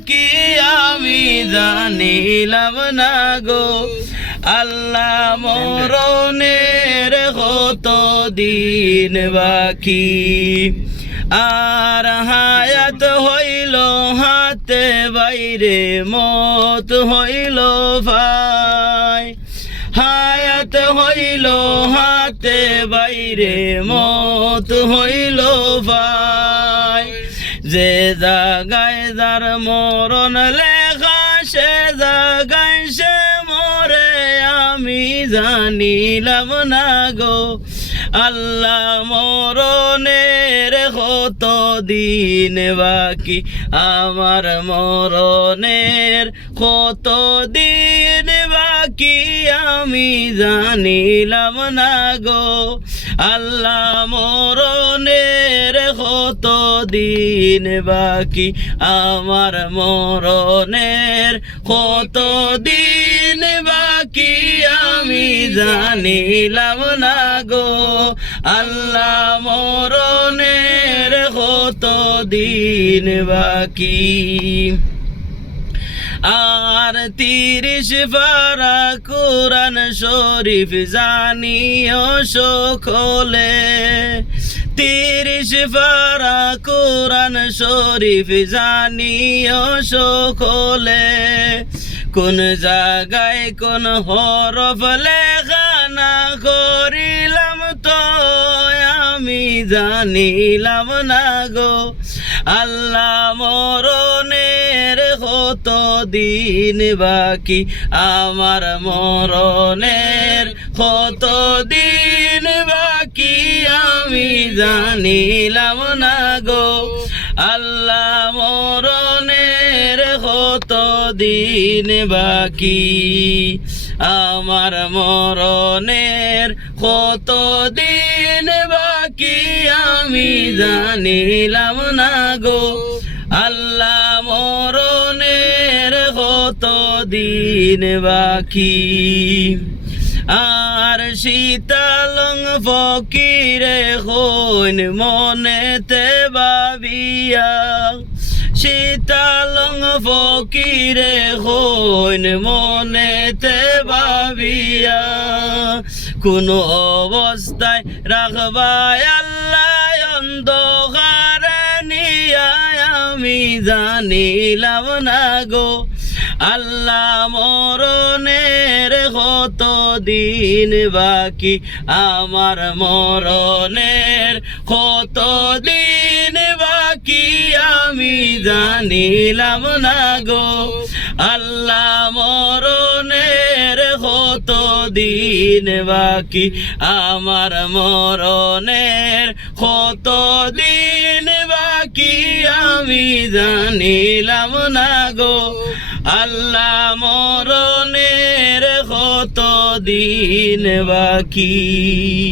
বাকি আমি জানিলাম না গো আল্লাহ মরণের কত দিন বাকি আর হায়াত হইল হাতে বাইরে মত হইল ভাই হায়াত হইল হাতে বাইরে মত হইল ভাই যে জাগায় যার মরণ লেখা সে জাগায় সে মরে আমি জানিলাম না গো আল্লাহ মরণের কত দিন বাকি আমার মরণের কত দিন বাকি আমি জানিলাম না গো আল্লাহ মরণের কত দিন বাকি আমার মরণের কত দিন বাকি আমি জানিলাম না গো আল্লাহ মরণের কত দিন বাকি আর 30 পারা কোরআন শরীফ জানিও সকলে 30 পারা কোরআন শরীফ জানিও সকলে কোন জায়গায় কোন হরফ লেখা না করিলাম তো আমি জানিলাম না গো আল্লাহ মরণের কত দিন বাকি আমার মরণের কত দিন বাকি আমি জানিলাম না গো আল্লাহ মরণের কত দিন বাকি আমার মরণের কত দিন বাকি আমি জানিলাম না গো আল্লাহ মরণের কত দিন বাকি আর শীতলং ফকিরে হইন মনেতে ভাবিয়া শীতলং ফকিরে হইন মনেতে ভাবিয়া কোন অবস্থায় রাখবায় আল্লাহ অন্ধকারে নিয়া আমি জানিলাম না গো আল্লাহ মরণের কত দিন বাকি আমার মরণের কত দিন বাকি আমি জানিলাম না গো আল্লাহ মরণের কত দিন বাকি আমার মরণের কত দিন বাকি আমি জানিলাম না গো আল্লাহ মরণের কত দিন বাকি।